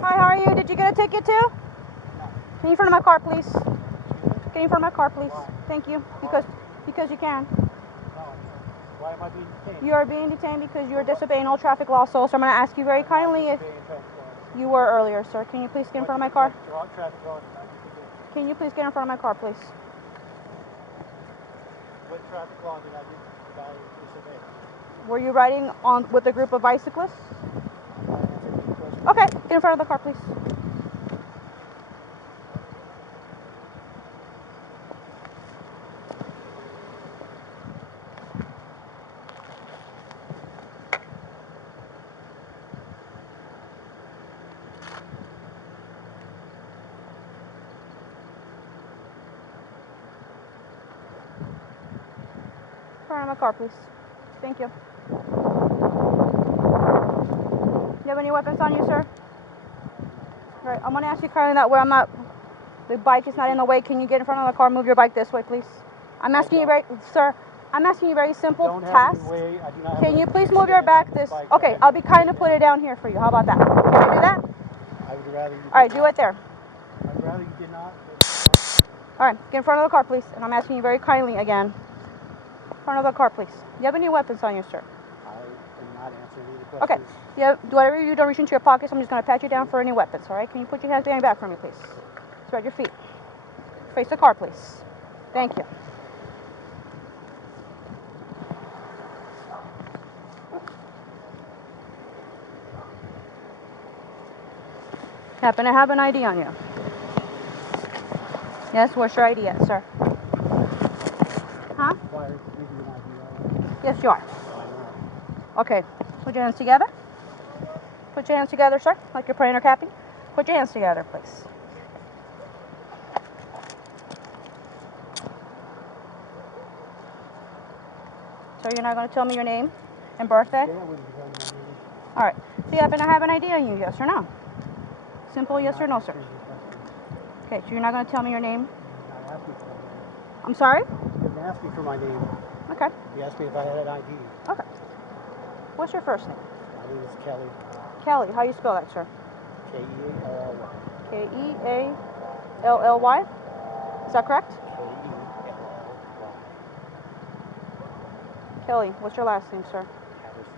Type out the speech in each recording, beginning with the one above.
Hi, how are you? Did you get a ticket too? No. Can you in front of my car, please? Get in front of my car, please. Why? Thank you. Because you can. No. Why am I being detained? You are being detained because you are disobeying all traffic laws, so I'm going to ask you very kindly if you were earlier, sir. Can you please get in front of my car? Can you please get in front of my car, please? What traffic law did I disobey? Were you riding on with a group of bicyclists? Okay, get in front of the car, please. In front of my car, please. Thank you. You have any weapons on you, sir? All right, I'm going to ask you kindly that where the bike is not in the way. Can you get in front of the car, move your bike this way, please? I'm asking you sir, I'm asking you very simple task. Can you please move your back this? Okay, I'll be kind to put it down here for you. How about that? Can you do that? I would rather you did. All right, do it there. I'd rather you did not. All right, get in front of the car, please. And I'm asking you very kindly again. In front of the car, please. Do you have any weapons on you, sir? I am not answering any questions. Okay. Yeah, whatever you don't reach into your pockets, I'm just going to pat you down for any weapons, all right? Can you put your hands behind your back for me, please? Spread your feet. Face the car, please. Thank you. Happen to have an ID on you? Yes, what's your ID at, sir? Huh? Why are you giving me an ID? Yes, you are. Okay, put your hands together. Put your hands together, sir, like you're praying or capping. Put your hands together, please. So you're not going to tell me your name and birthday? All right. So you happen to have an ID on you, yes or no? Simple yes or no, sir. Okay, so you're not going to tell me your name? I'm sorry? You didn't ask me for my name. Okay. You asked me if I had an ID. Okay. What's your first name? My name is Kelly. Kelly. How do you spell that, sir? K-E-A-L-L-Y. K-E-A-L-L-Y? Is that correct? K-E-L-L-Y. Kelly. What's your last name, sir? Patterson.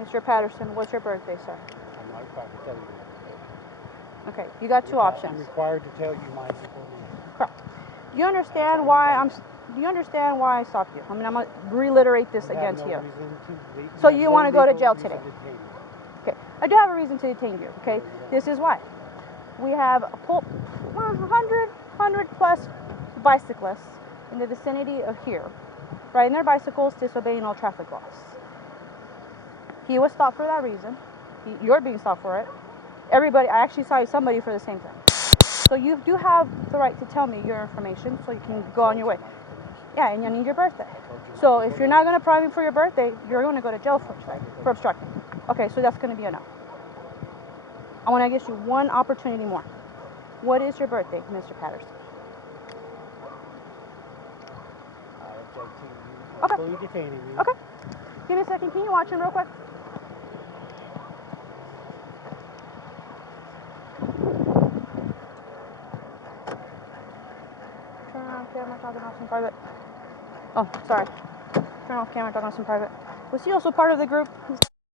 Mr. Patterson, what's your birthday, sir? I'm not required to tell you my birthday. Okay, you got two options. I'm required to tell you my legal name. Correct. Do you understand why I stopped you? I mean, I'm going to reiterate this again to you. So you want to go to jail today? Okay, I do have a reason to detain you, okay? This is why. We have 100 plus bicyclists in the vicinity of here, riding their bicycles, disobeying all traffic laws. He was stopped for that reason. You're being stopped for it. Everybody, I actually saw somebody for the same thing. So you do have the right to tell me your information so you can go on your way. Yeah, and you need your birthday. So if you're not going to provide me for your birthday, you're going to go to jail for obstructing. Okay, so that's going to be a no. I want to give you one opportunity more. What is your birthday, Mr. Patterson? I object to you Okay. illegally detaining me. Okay. Give me a second. Can you watch him real quick? Turn on camera, talking off some private. Oh, sorry. Turn off camera, talking off some private. Was he also part of the group?